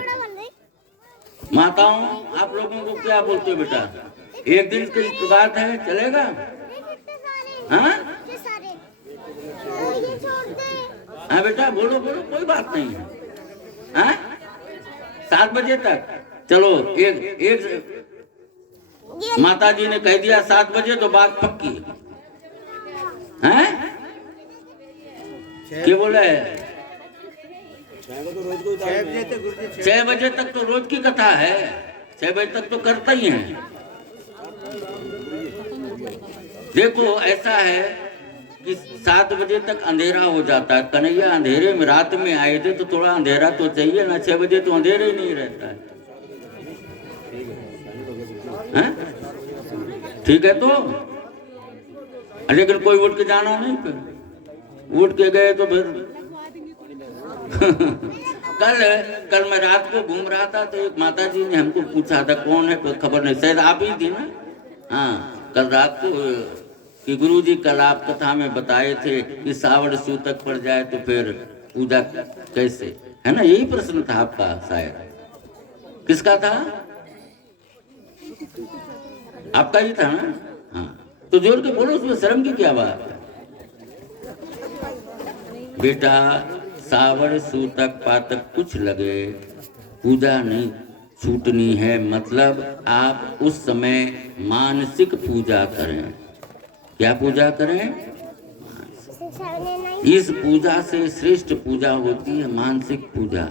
माताओं आप लोगों को क्या बोलते हो बेटा? एक दिन की बात है, चलेगा? हाँ बेटा बोलो बोलो, कोई बात नहीं है। 7 बजे तक चलो। एक माता जी ने कह दिया 7 बजे तो बात पक्की है। क्या बोले? 6 बजे तक तो रोज की कथा है, 6 बजे तक तो करता ही है। देखो ऐसा है कि 7 बजे तक अंधेरा हो जाता है। कन्हैया अंधेरे में रात में आए थे तो थोड़ा अंधेरा तो चाहिए ना, 6 बजे तो अंधेरे ही नहीं रहता है। हैं? ठीक है तो, लेकिन कोई उठ के जाना नहीं, फिर उठ के गए तो फिर कल मैं रात को घूम रहा था तो एक माता जी ने हमको पूछा था कौन है, कोई खबर नहीं, शायद आप ही थी ना। हाँ, कल रात को कि गुरुजी कल आप कथा में बताए थे कि सावड़ सूतक पड़ जाए तो फिर पूजा कैसे, है ना, यही प्रश्न था आपका शायद। किसका था? आपका ही था ना। हाँ, तो जोर के बोलो, उसमें शर्म की क्या बात है। बेटा सावड़ सूतक पातक कुछ लगे, पूजा नहीं छूटनी है। मतलब आप उस समय मानसिक पूजा करें। क्या पूजा करें? इस पूजा से श्रेष्ठ पूजा होती है मानसिक पूजा।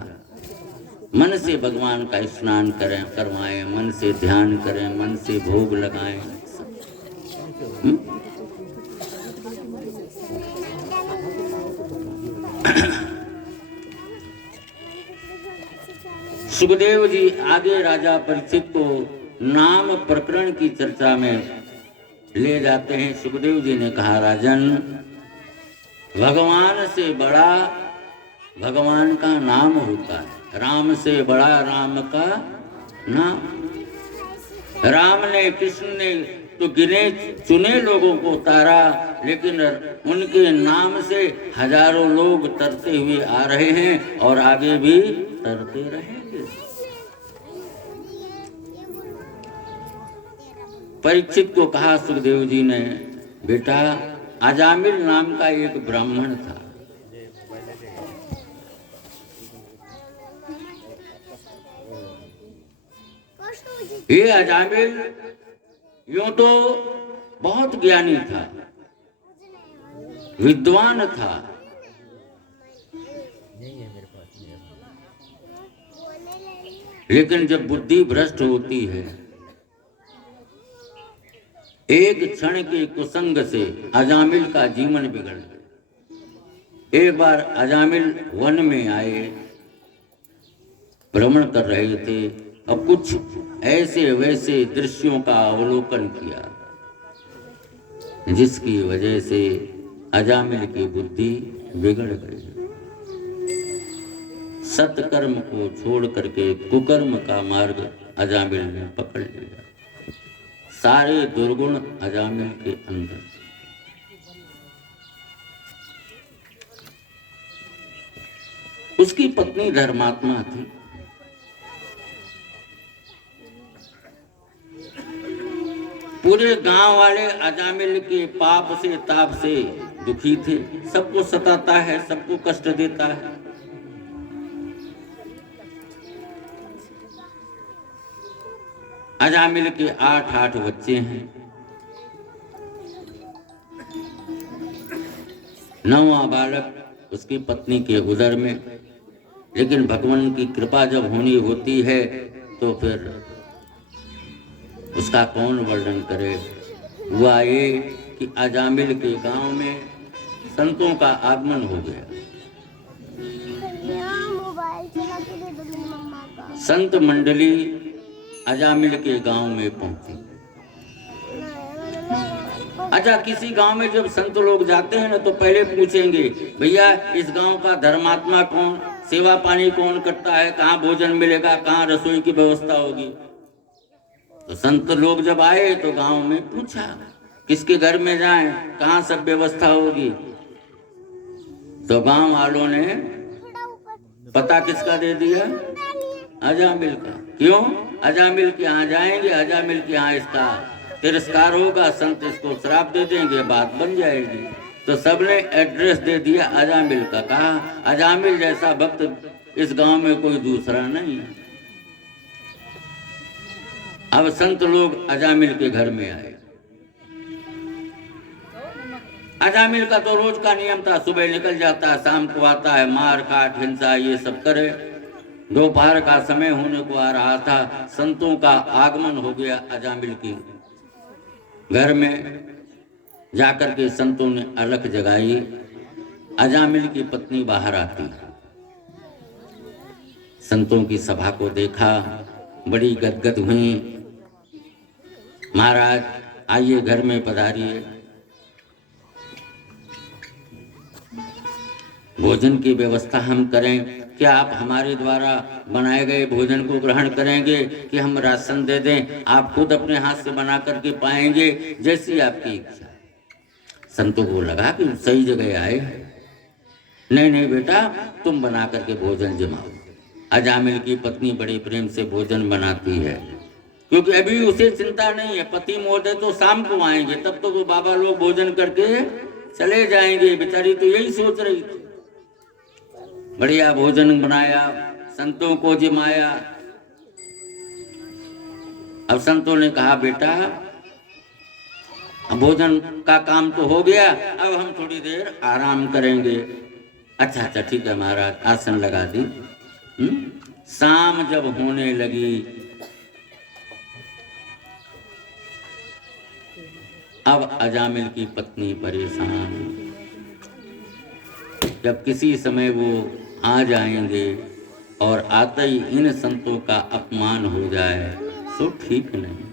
मन से भगवान का स्नान करें, करवाएं, मन से ध्यान करें, मन से भोग लगाएं। सुखदेव जी आगे राजा परीक्षित को नाम प्रकरण की चर्चा में ले जाते हैं। सुखदेव जी ने कहा, राजन, भगवान से बड़ा भगवान का नाम होता है, राम से बड़ा राम का नाम। राम ने, कृष्ण ने तो गिने चुने लोगों को तारा, लेकिन उनके नाम से हजारों लोग तरते हुए आ रहे हैं और आगे भी तरते रहेंगे। परीक्षित को कहा सुखदेव जी ने, बेटा अजामिल नाम का एक ब्राह्मण था। ये अजामिल यूं तो बहुत ज्ञानी था, विद्वान था, लेकिन जब बुद्धि भ्रष्ट होती है, एक क्षण के कुसंग से अजामिल का जीवन बिगड़ गया। एक बार अजामिल वन में आए, भ्रमण कर रहे थे, अब कुछ ऐसे वैसे दृश्यों का अवलोकन किया, जिसकी वजह से अजामिल की बुद्धि बिगड़ गई। सत्कर्म को छोड़ करके कुकर्म का मार्ग अजामिल ने पकड़ लिया। सारे दुर्गुण अजामिल के अंदर। उसकी पत्नी धर्मात्मा थी। पूरे गांव वाले अजामिल के पाप से ताप से दुखी थे। सबको सताता है, सबको कष्ट देता है। अजामिल के 8 बच्चे हैं। 9वां बालक उसकी पत्नी के उदर में। लेकिन भगवान की कृपा जब होनी होती है तो फिर उसका कौन वर्णन करे। हुआ ये कि अजामिल के गांव में संतों का आगमन हो गया। संत मंडली अजामिल के गांव में पहुंची। अच्छा, किसी गांव में जब संत लोग जाते हैं ना तो पहले पूछेंगे, भैया इस गांव का धर्मात्मा कौन, सेवा पानी कौन करता है, कहाँ भोजन मिलेगा, कहाँ रसोई की व्यवस्था होगी। तो संत लोग जब आए तो गांव में पूछा किसके घर में जाएं, कहाँ सब व्यवस्था होगी। तो गांव वालों ने पता किसका दे दिया? अजामिल का। क्यों? अजामिल के यहाँ जाएंगे, अजामिल के यहाँ इसका तिरस्कार होगा, संत इसको श्राप दे देंगे, बात बन जाएगी। तो सबने एड्रेस दे दिया अजामिल का। कहा अजामिल जैसा भक्त इस गांव में कोई दूसरा नहीं है। अब संत लोग अजामिल के घर में आए। अजामिल का तो रोज का नियम था, सुबह निकल जाता है, शाम को आता है, मार काट हिंसा ये सब करे। दोपहर का समय होने को आ रहा था, संतों का आगमन हो गया अजामिल के घर में। जाकर के संतों ने अलख जगाई। अजामिल की पत्नी बाहर आती, संतों की सभा को देखा, बड़ी गदगद हुई। महाराज आइए, घर में पधारिए, भोजन की व्यवस्था हम करें। क्या आप हमारे द्वारा बनाए गए भोजन को ग्रहण करेंगे कि हम राशन दे दें? आप खुद अपने हाथ से बना करके पाएंगे, जैसी आपकी इच्छा। संतों को लगा कि सही जगह आए। नहीं नहीं बेटा, तुम बना करके भोजन जमाओ। अजामिल की पत्नी बड़े प्रेम से भोजन बनाती है, क्योंकि अभी उसे चिंता नहीं है, पति महोदय तो शाम को आएंगे, तब तो वो बाबा लोग भोजन करके चले जाएंगे। बेचारी तो यही सोच रही थी। बढ़िया भोजन बनाया, संतों को जिमाया। अब संतों ने कहा बेटा, भोजन का काम तो हो गया, अब हम थोड़ी देर आराम करेंगे। अच्छा अच्छा ठीक है महाराज, आसन लगा दी। शाम जब होने लगी, अब अजामिल की पत्नी परेशान, जब किसी समय वो आ जाएंगे और आते ही इन संतों का अपमान हो जाए तो ठीक नहीं।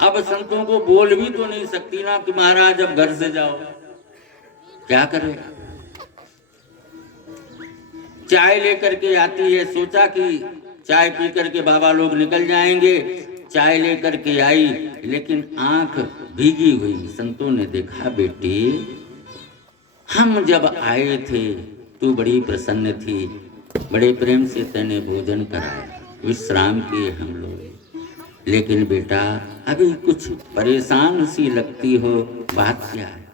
अब संतों को बोल भी तो नहीं सकती ना कि महाराज अब घर से जाओ, क्या करे। चाय लेकर के आती है, सोचा कि चाय पी करके बाबा लोग निकल जाएंगे। चाय लेकर के आई, लेकिन आंख भीगी हुई। संतों ने देखा, बेटी हम जब आए थे तू बड़ी प्रसन्न थी, बड़े प्रेम से तूने भोजन कराया, विश्राम किए हम लोग, लेकिन बेटा अभी कुछ परेशान सी लगती हो, बात क्या है?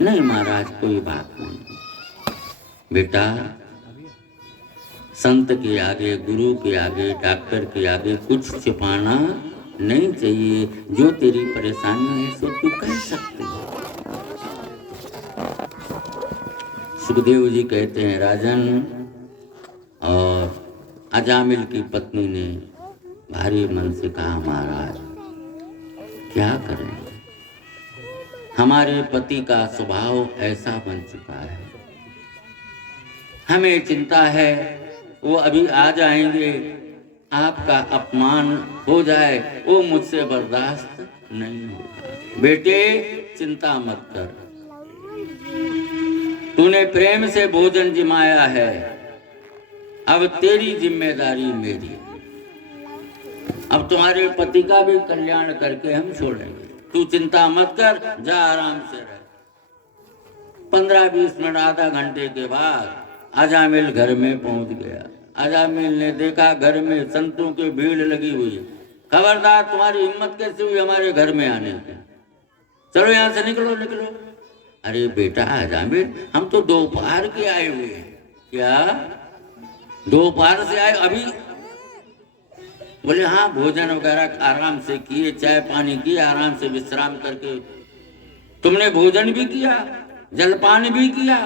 नहीं महाराज कोई बात नहीं। बेटा संत के आगे, गुरु के आगे, डॉक्टर के आगे कुछ छिपाना नहीं चाहिए। जो तेरी परेशानी है सो तू कह सकते हो। सुखदेव जी कहते हैं, राजन, और अजामिल की पत्नी ने भारी मन से कहा, महाराज क्या करें, हमारे पति का स्वभाव ऐसा बन चुका है, हमें चिंता है वो अभी आ जाएंगे, आपका अपमान हो जाए, वो मुझसे बर्दाश्त नहीं होगा। बेटे चिंता मत कर, तूने प्रेम से भोजन जिमाया है, अब तेरी जिम्मेदारी मेरी है। अब तुम्हारे पति का भी कल्याण करके हम छोड़ेंगे, तू चिंता मत कर, जा आराम से रह। 15-20 मिनट, आधा घंटे के बाद अजामिल घर में पहुंच गया। अजामिल ने देखा घर में संतों की भीड़ लगी हुई। खबरदार, तुम्हारी हिम्मत कैसे हुई हमारे घर में आने की? चलो यहाँ से निकलो निकलो। अरे बेटा अजामिल, हम तो दोपहर के आए हुए हैं। क्या दोपहर से आए अभी? बोले हाँ, भोजन वगैरह आराम से किए, चाय पानी किए, आराम से विश्राम करके। तुमने भोजन भी किया, जलपान भी किया,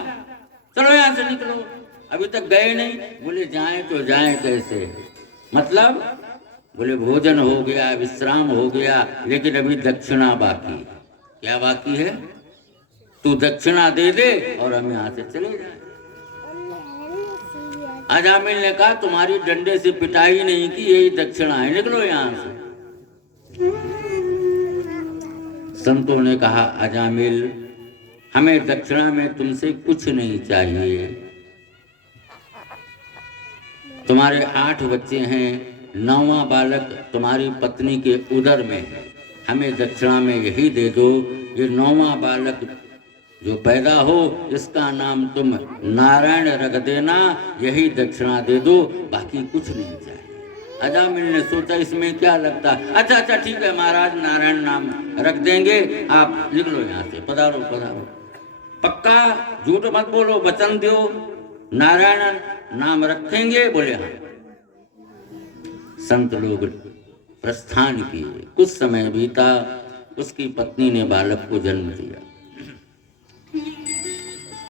चलो यहाँ से निकलो, अभी तक गए नहीं। बोले जाएं तो जाएं कैसे? मतलब बोले भोजन हो गया, विश्राम हो गया, लेकिन अभी दक्षिणा बाकी। क्या बाकी है? तू दक्षिणा दे दे और हम यहाँ से चले जाएं। अजामिल ने कहा, तुम्हारी डंडे से पिटाई नहीं की, यही दक्षिणा है, निकलो यहाँ से। संतों ने कहा, अजामिल हमें दक्षिणा में तुमसे कुछ नहीं चाहिए, तुम्हारे 8 बच्चे हैं, 9वां बालक तुम्हारी पत्नी के उदर में है, हमें दक्षिणा में यही दे दो। ये 9वां बालक जो पैदा हो, इसका नाम तुम नारायण रख देना, यही दक्षिणा दे दो, बाकी कुछ नहीं चाहिए। अजामिल ने सोचा इसमें क्या लगता है, अच्छा अच्छा ठीक है महाराज, नारायण नाम रख देंगे, आप निकलो यहाँ से, पधारो पधारो। पक्का झूठ मत बोलो, वचन दो, नारायण नाम रखेंगे? बोले हाँ। संत लोग प्रस्थान किए। कुछ समय बीता, उसकी पत्नी ने बालक को जन्म दिया।